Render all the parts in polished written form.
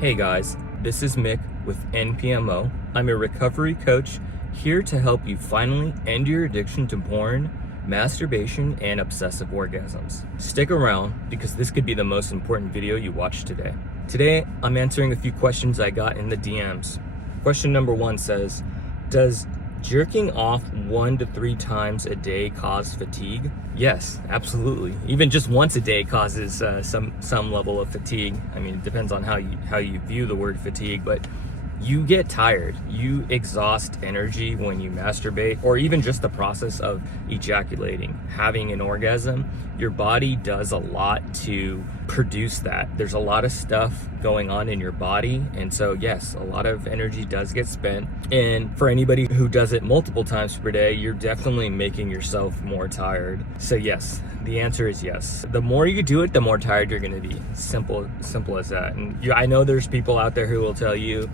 Hey guys, this is Mick with NPMO. I'm a recovery coach here to help you finally end your addiction to porn, masturbation, and obsessive orgasms. Stick around because this could be the most important video you watch today. Today, I'm answering a few questions I got in the DMs. Question number 1 says, does jerking off 1 to 3 times a day cause fatigue? Yes, absolutely. Even just once a day causes some level of fatigue. I mean, it depends on how you view the word fatigue, but you get tired. You exhaust energy when you masturbate, or even just the process of ejaculating, having an orgasm. Your body does a lot to produce that. There's a lot of stuff going on in your body, and so yes, a lot of energy does get spent. And for anybody who does it multiple times per day, you're definitely making yourself more tired. So yes, the answer is yes. The more you do it, the more tired you're going to be. Simple as that. And I know there's people out there who will tell you,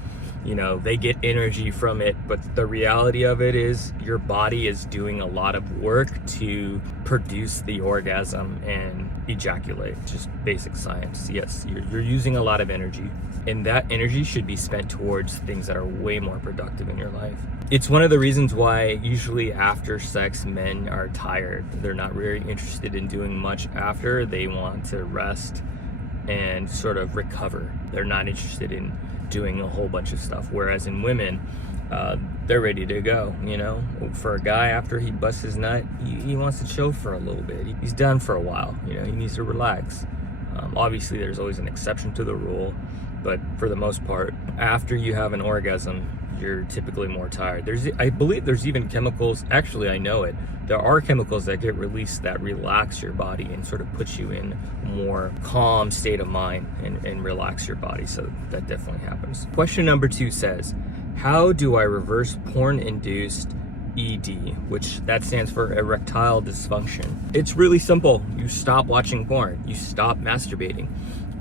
they get energy from it, but the reality of it is your body is doing a lot of work to produce the orgasm and ejaculate. Just basic science. Yes, you're using a lot of energy, and that energy should be spent towards things that are way more productive in your life. It's one of the reasons why usually after sex, men are tired. They're not very interested in doing much after. They want to rest and sort of recover. They're not interested in doing a whole bunch of stuff, whereas in women, they're ready to go. For a guy, after he busts his nut, he wants to chill for a little bit. He's done for a while. He needs to relax. Obviously there's always an exception to the rule, but for the most part, after you have an orgasm, you're typically more tired. I believe there's even chemicals, actually I know it, there are chemicals that get released that relax your body and sort of put you in a more calm state of mind and relax your body. So that definitely happens. Question number 2 says, how do I reverse porn-induced ED, which that stands for erectile dysfunction? It's really simple. You stop watching porn, you stop masturbating,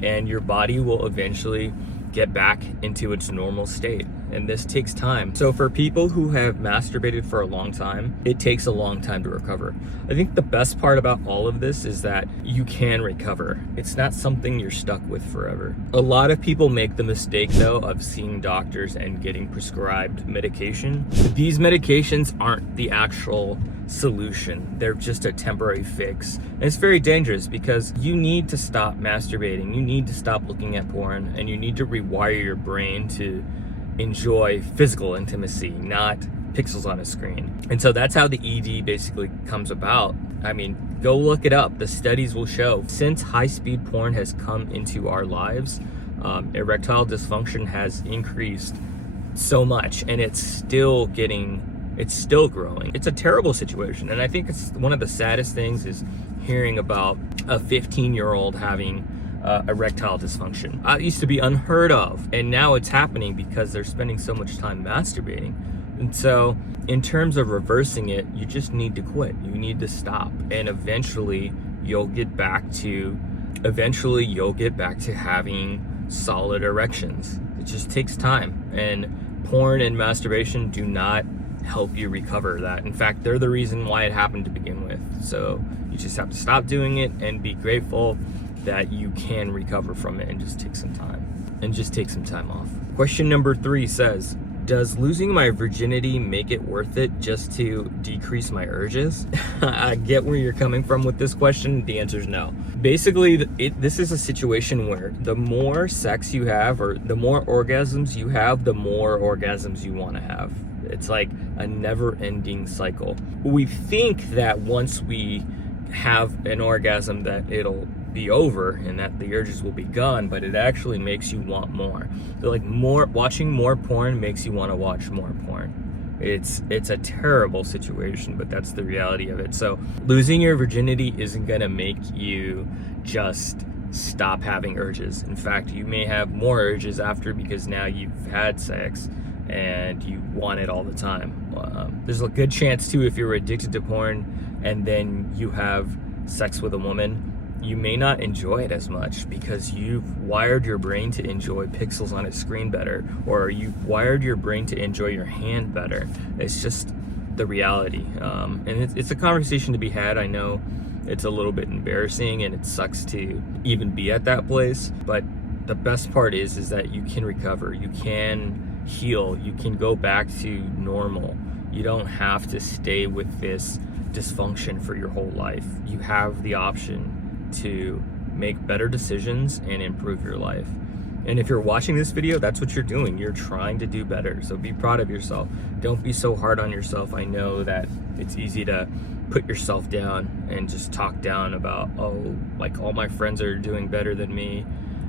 and your body will eventually get back into its normal state. And this takes time. So for people who have masturbated for a long time, it takes a long time to recover. I think the best part about all of this is that you can recover. It's not something you're stuck with forever. A lot of people make the mistake though of seeing doctors and getting prescribed medication. These medications aren't the actual solution. They're just a temporary fix. And it's very dangerous because you need to stop masturbating. You need to stop looking at porn, and you need to rewire your brain to enjoy physical intimacy, not pixels on a screen. And so that's how the ED basically comes about. I mean, go look it up. The studies will show since high-speed porn has come into our lives, erectile dysfunction has increased so much, and it's still growing. It's a terrible situation. And I think it's one of the saddest things is hearing about a 15-year-old having erectile dysfunction. It used to be unheard of, and now it's happening because they're spending so much time masturbating. And so in terms of reversing it, you just need to quit. You need to stop, and eventually you'll get back to having solid erections. It just takes time, and porn and masturbation do not help you recover that. In fact, they're the reason why it happened to begin with. So you just have to stop doing it and be grateful that you can recover from it, and just take some time off. Question number 3 says, does losing my virginity make it worth it just to decrease my urges? I get where you're coming from with this question. The answer is no. Basically, this is a situation where the more sex you have, or the more orgasms you have, the more orgasms you want to have. It's like a never-ending cycle. We think that once we have an orgasm that it'll be over and that the urges will be gone, but it actually makes you want more. So watching more porn makes you want to watch more porn. It's a terrible situation, but that's the reality of it. So losing your virginity isn't gonna make you just stop having urges. In fact, you may have more urges after, because now you've had sex and you want it all the time. There's a good chance too, if you're addicted to porn and then you have sex with a woman, you may not enjoy it as much because you've wired your brain to enjoy pixels on a screen better, or you've wired your brain to enjoy your hand better. It's just the reality. And it's a conversation to be had. I know it's a little bit embarrassing and it sucks to even be at that place, but the best part is that you can recover, you can heal, you can go back to normal. You don't have to stay with this dysfunction for your whole life. You have the option to make better decisions and improve your life. And if you're watching this video, that's what you're doing. You're trying to do better. So be proud of yourself. Don't be so hard on yourself. I know that it's easy to put yourself down and just talk down about, oh, like all my friends are doing better than me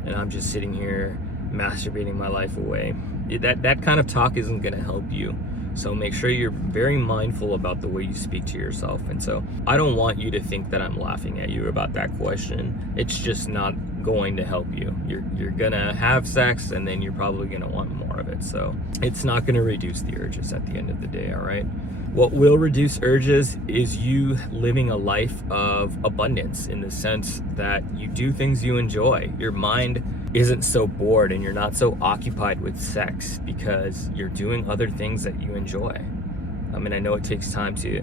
and I'm just sitting here masturbating my life away. That kind of talk isn't gonna help you. So make sure you're very mindful about the way you speak to yourself. And so I don't want you to think that I'm laughing at you about that question. It's just not going to help you. You're gonna have sex and then you're probably gonna want more of it. So it's not gonna reduce the urges at the end of the day, all right? What will reduce urges is you living a life of abundance, in the sense that you do things you enjoy. Your mind isn't so bored and you're not so occupied with sex because you're doing other things that you enjoy. I mean, I know it takes time to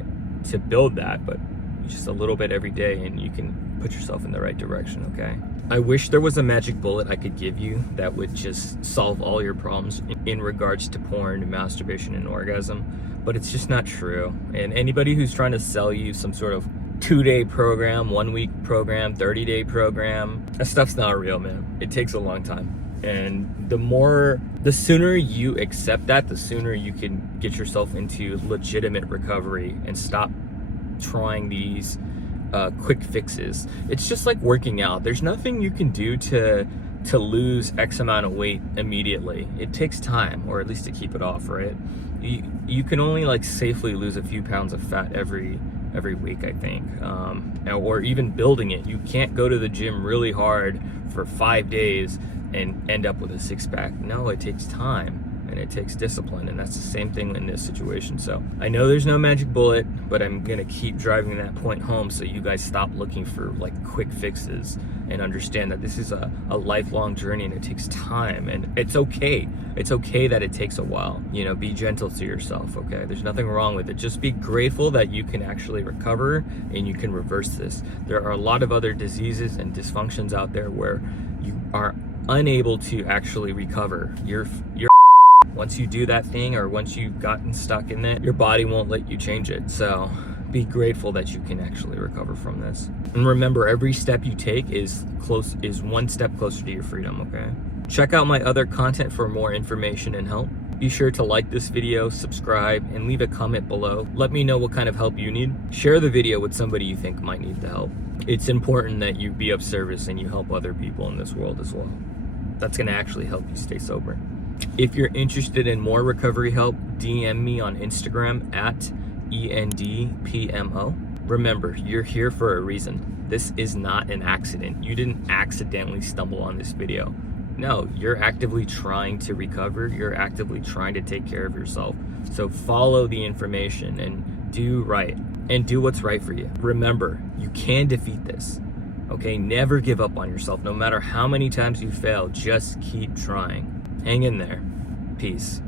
build that, but just a little bit every day and you can put yourself in the right direction, okay? I wish there was a magic bullet I could give you that would just solve all your problems in regards to porn, masturbation, and orgasm, but it's just not true. And anybody who's trying to sell you some sort of 2-day program, 1-week program, 30-day program, that stuff's not real, man. It takes a long time. And the sooner you accept that, the sooner you can get yourself into legitimate recovery and stop trying these quick fixes. It's just like working out. There's nothing you can do to lose X amount of weight immediately. It takes time, or at least to keep it off, right? You can only like safely lose a few pounds of fat every week, I think, or even building it. You can't go to the gym really hard for 5 days and end up with a six-pack. No, it takes time and it takes discipline, and that's the same thing in this situation. So I know there's no magic bullet, but I'm gonna keep driving that point home so you guys stop looking for like quick fixes and understand that this is a lifelong journey and it takes time, and it's okay. It's okay that it takes a while. You know, be gentle to yourself, okay? There's nothing wrong with it. Just be grateful that you can actually recover and you can reverse this. There are a lot of other diseases and dysfunctions out there where you are unable to actually recover. You're once you do that thing, or once you've gotten stuck in it, your body won't let you change it. So be grateful that you can actually recover from this. And remember, every step you take is one step closer to your freedom, okay? Check out my other content for more information and help. Be sure to like this video, subscribe, and leave a comment below. Let me know what kind of help you need. Share the video with somebody you think might need the help. It's important that you be of service and you help other people in this world as well. That's gonna actually help you stay sober. If you're interested in more recovery help, DM me on Instagram at ENDPMO. Remember, you're here for a reason. This is not an accident. You didn't accidentally stumble on this video. No, you're actively trying to recover. You're actively trying to take care of yourself. So follow the information and do right, and do what's right for you. Remember, you can defeat this. Okay, never give up on yourself. No matter how many times you fail, just keep trying. Hang in there. Peace.